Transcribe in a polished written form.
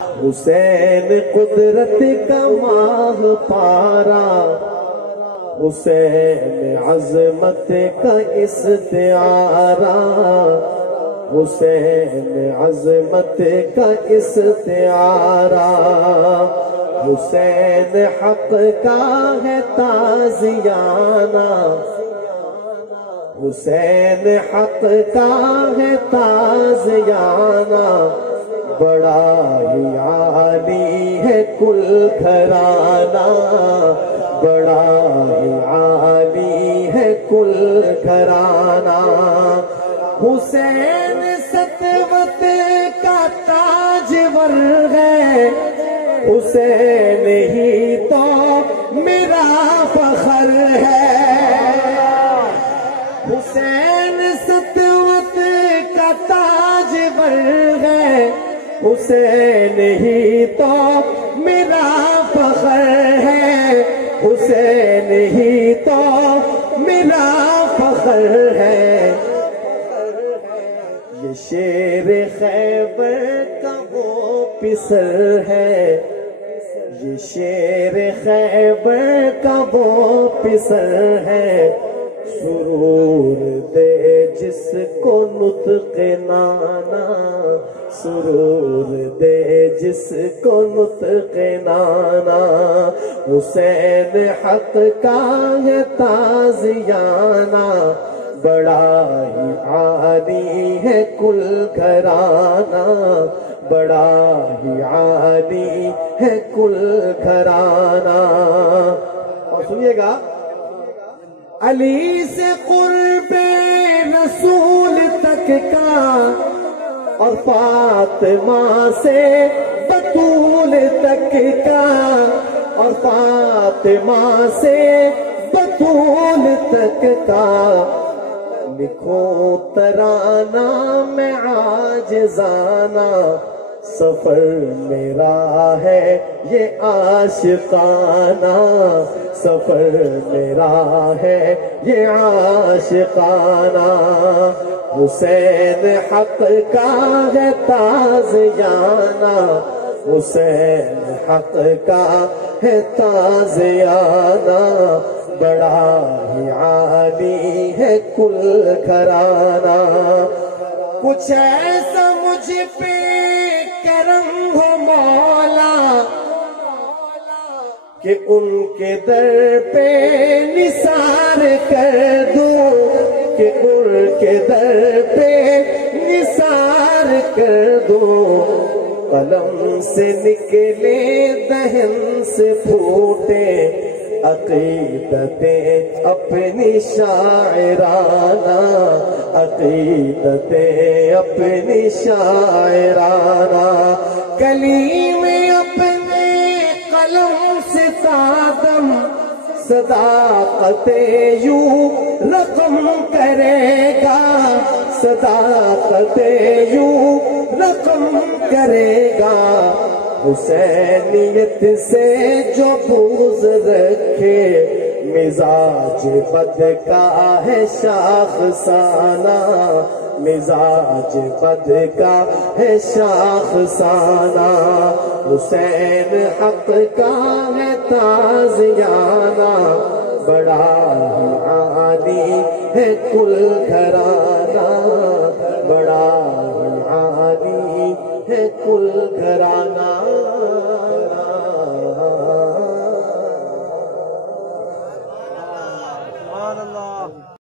حسین قدرت کا ماہ پارا، حسین عظمت کا استعارہ، حسین عظمت کا استعارہ، حسین حق کا ہے تازیانہ، حسین حق کا ہے تازیانہ، بڑا ہی عالی ہے کل گھرانہ، بڑا ہی عالی ہے کل گھرانہ، حسین سطوت کا تاجور ہے، حسین ہی تو میرا فخر ہے، حسین سطوت کا تاجور ہے، حسین ہی تو میرا فخر ہے، حسین ہی تو میرا فخر ہے، یہ شیر خیبر کا وہ پسر ہے، یہ شیر خیبر کا وہ پسر ہے، سرور دے جس کو نطق نانا، سرور دے جس کو نطق نانا، حسین حق کا ہے تازیانہ، بڑا ہی عالی ہے کل گھرانہ، بڑا ہی عالی ہے کل گھرانہ۔ اور سنیے گا، علی سے قرب رسول تک کا، اور فاطمہ سے بطول تک کا، اور فاطمہ سے بطول تک کا، لکھو ترانہ میں عاجزانہ، سفر میرا ہے یہ عاشقانہ، سفر میرا ہے یہ عاشقانہ، حسین حق کا ہے تازیانہ، حسین حق کا ہے تازیانہ، بڑا ہی عالی ہے کل گھرانہ، کچھ ایسا مجھ پہ کرم ہو مولا کہ ان کے در پہ نثار کر دوں، کہ ان کے در پہ نثار کر دوں، قلم سے نکلے دہن سے پھوٹے عقیدتیں اپنی شاعرانہ، عقیدتیں اپنی شاعرانہ، کلیم اپنے قلم سے سادم، صداقتیں یوں رقم کرے گا، صداقتیں یوں رقم کرے گا، حسینیت سے جو بغض رکھے، مزاج بد کا ہے شاخسانہ، مزاج بد کا ہے شاخسانہ، حسین حق کا ہے تازیانہ، بڑا ہی عالی ہے کل گھرانہ، بڑا ہی عالی ہے کل گھرانہ۔